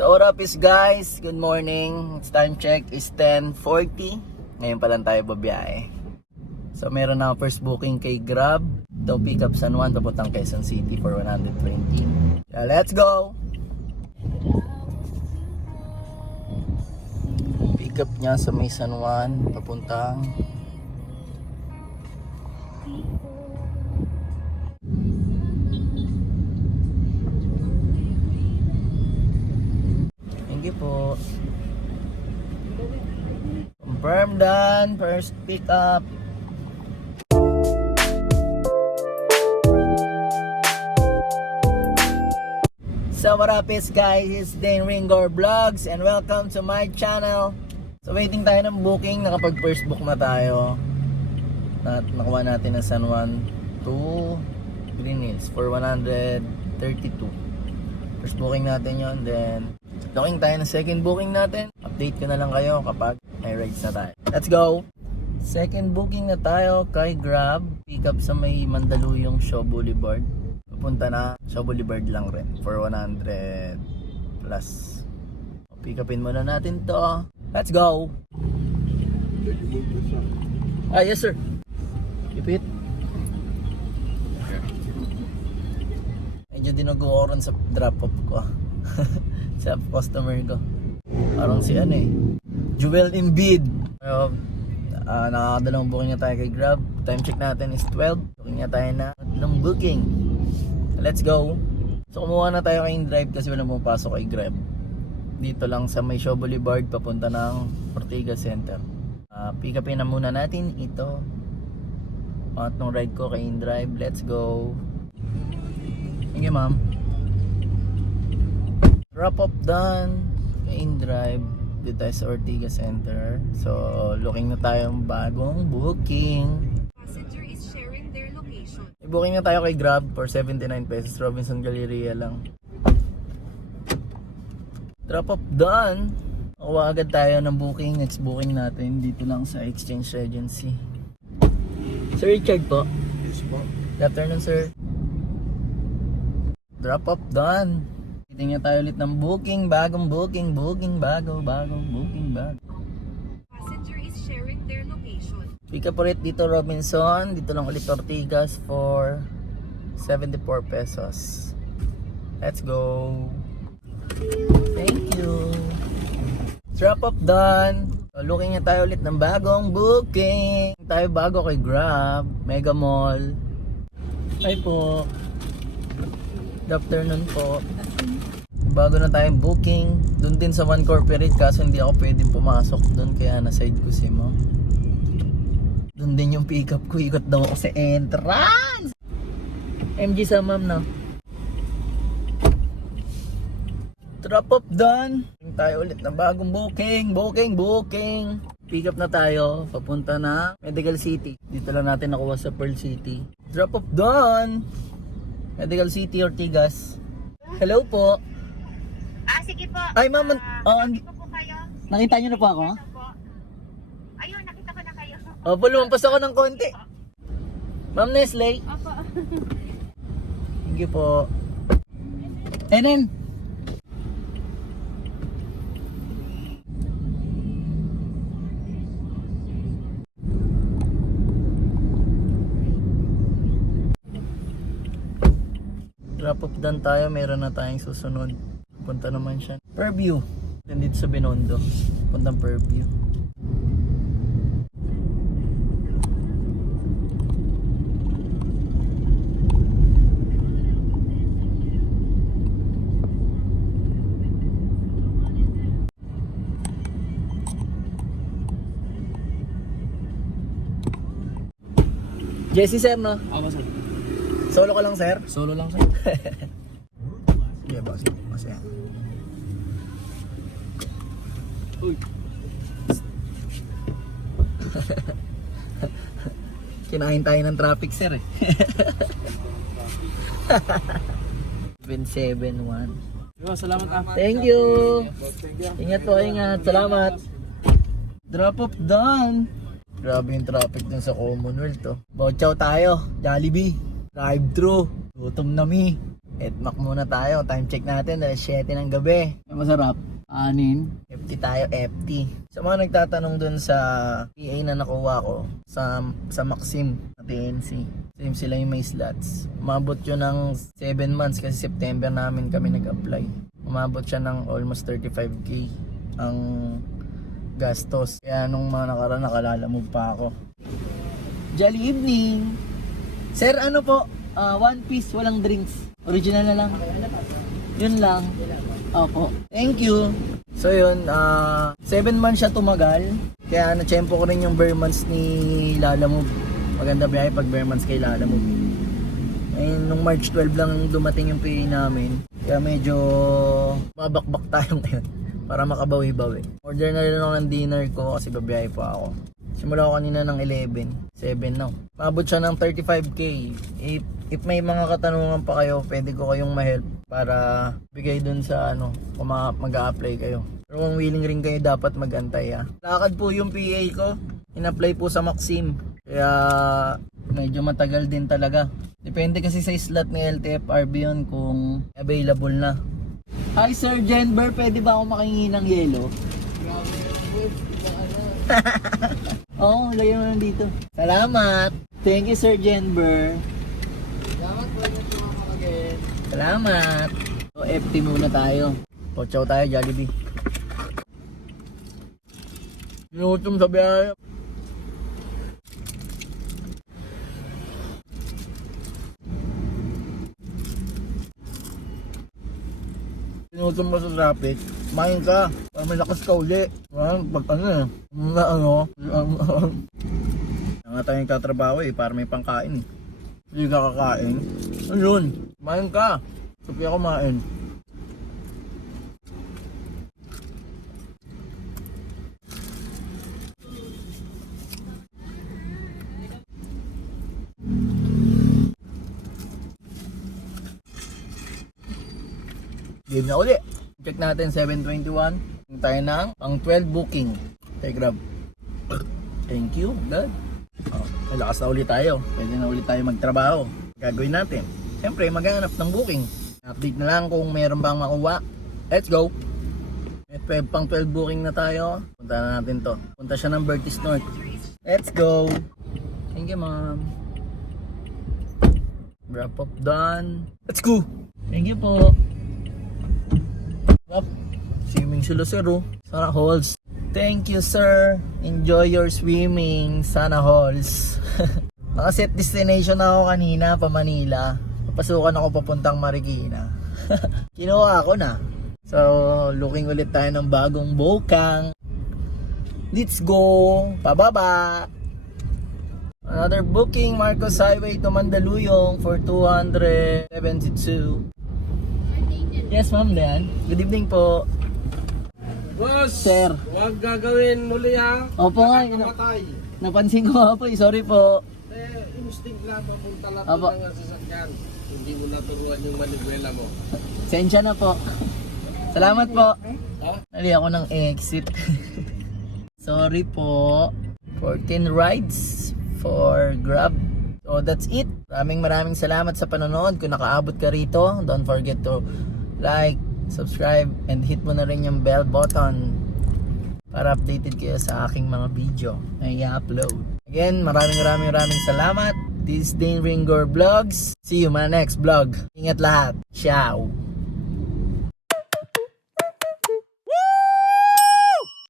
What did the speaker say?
So what up is guys, good morning. It's time check is 10:40. Ngayon pa lang tayo babiyahe. So meron na first booking kay Grab. Ito pick up San Juan papuntang Quezon City for 120. Yeah, let's go. Pick up niya sa may San Juan papuntang Thank you po. Confirm done. First pick up. So what up is guys, it's Dane Ringor Vlogs and welcome to my channel. So waiting tayo ng booking, nakapag first book na tayo. Nakuha natin ng San Juan to Green Hills for 132. First booking natin yon, then looking tayo ng second booking natin. Update ko na lang kayo kapag may rides na tayo. Let's go! Second booking na tayo kay Grab. Pick up sa may Mandaluyong Shaw Boulevard. Papunta na Shaw Boulevard lang rin for 100 plus. Pick upin muna natin to. Let's go! Yes sir. Keep it. Medyo dinuguoran sa drop-off ko. Sa customer ko. Parang si Joel Embiid. Pero nakakadalawang booking na tayo kay Grab. Time check natin is 12. Booking na tayo na ng booking. Let's go. So kumuha na tayo kay Drive kasi walang pumapasok kay Grab. Dito lang sa may Shaw Boulevard papunta ng Ortigas Center. Pick upin na muna natin ito. Pangatlong ride ko kay Drive. Let's go. Thank you ma'am. Wrap up done kay Drive dito tayo sa Ortigas Center. So looking na tayong bagong booking. Passenger is sharing their location. May booking na tayo kay Grab for 79 pesos. Robinson Galleria lang. Drop up done. Nakuha agad tayo ng booking. Next booking natin dito lang sa Exchange Regency. Sir Richard po. Yes po. Good afternoon sir. Drop up done. Tingnan tayo ulit ng booking. Bagong booking. Bago. Passenger is sharing their location. Pick up ulit dito Robinson. Dito lang ulit Ortigas for 74 pesos. Let's go. Thank you. Drop up done. So, looking na tayo ulit ng bagong booking. Tayo bago kay Grab, Mega Mall. Hi po. Good afternoon po. Bago na tayong booking. Doon din sa One Corporate kaso hindi ako pwedeng pumasok doon kaya na-side ko si ma'am. Doon din yung pick up ko. Ikot daw ako sa entrance. MG sa ma'am na. Drop up done. Tayo ulit ng bagong booking. Pick up na tayo. Papunta na Medical City. Dito lang natin nakuha sa Pearl City. Drop up done. Medical City, Ortigas. Hello po. Sige po. Ay ma'am, Nakita po kayo. nakita niyo na po ako? Ayun, nakita ko na kayo. Opo, lumampas ako ng konti. Ma'am Nestle. Opo. Thank you po. Enen. Drop off done tayo, meron na tayong susunod. Punta naman siya Fairview. Dito sa Binondo. Puntang Fairview. Jesse sir no? Ako sir. Solo ka lang sir? Solo lang sir. Sige boss. Masaya. Uy. Kinain tayo ng traffic sir eh. 771. Salamat Thank you. Ingat po, ingat. Salamat. Drop off done. Grabe yung traffic dun sa Commonwealth oh. Bochaw tayo. Jollibee. Drive-thru. Gutom na mi. Etmak muna tayo. Time check natin, alas 7 ng gabi. Masarap. Anin. FT tayo, FT. Sa mga nagtatanong dun sa PA na nakuha ko, sa Maxim na TNC. Same sila yung may slots. Umabot yun ng 7 months kasi September namin kami nag-apply. Umabot siya ng almost 35k ang gastos. Kaya nung mga nakaraan, nakalalamog pa ako. Jolly evening! Sir, ano po? One piece, walang drinks. Original na lang. Yun lang. Opo. Thank you. So yun, 7 months siya tumagal. Kaya na-tempo ko rin yung bare months ni Lalamove. Maganda biyahe pag bare months kay Lalamove. Ayun, nung March 12 lang dumating yung PA namin. Kaya medyo mabakbak tayo ngayon para makabawi-bawi. Order na rin ako ng dinner ko kasi babiyahe pa ako. Simula ko kanina ng 11, 7 now. Maabot siya ng 35k. If may mga katanungan pa kayo, pwede ko kayong ma-help para bigay dun sa kung mag-a-apply kayo. Pero kung willing rin kayo, dapat mag-antay ha. Lakad po yung PA ko. In-apply po sa Maxim. Kaya medyo matagal din talaga. Depende kasi sa slot ni LTFRB yun kung available na. Hi Sir Jenber, pwede ba ako makingi ng yelo? Oo, lagyan mo lang dito. Salamat! Thank you Sir Jenber. Salamat po yung tumamakaget. Salamat! So FT muna tayo. Pochaw tayo, Jollibee. Minutom sa biyahe. Pinutom ka sa traffic, kumain ka, para may lakas ka uli. Pag nga tayong katrabaho para may pangkain Hindi ka kakain. Ayun, kumain ka. Sabi ako kumain. Game na uli. Check natin 7:21. Tayo ng pang 12 booking. Kay Grab. Thank you, God. Malakas na uli tayo. Pwede na uli tayo magtrabaho. Gagawin natin. Siyempre, maghanap ng booking. Update na lang kung meron bang makuha. Let's go! May pang 12 booking na tayo. Punta na natin to. Punta siya ng Bertis North. Let's go! Thank you, ma'am. Wrap up done. Let's go! Thank you po. Up. Swimming sila sir oh. Sana halls. Thank you sir. Enjoy your swimming. Sana halls. Nakaset destination na ako kanina pa Manila. Papasukan ako papuntang Marikina. Kinuha ako na. So looking ulit tayo ng bagong bokang. Let's go. Pababa. Another booking Marcos Highway to Mandaluyong for 272. Yes, ma'am, Leon. Good evening po. Boss! Sir. Huwag gagawin muli ha. Opo nga. Kamatay. Napansin ko nga po. Sorry po. Instinct lang papunta lang Opo. ng sasakyan. Hindi mo naturuan yung maniguela mo. Sensya na po. Salamat po. Ha? Nali ako ng exit. Sorry po. 14 rides for Grab. So that's it. Maraming salamat sa panonood. Kung nakaabot ka rito, don't forget to like, subscribe, and hit mo na rin yung bell button para updated kayo sa aking mga video na i-upload. Again, maraming salamat. This is Dane Ringor Vlogs. See you my next vlog. Ingat lahat. Ciao!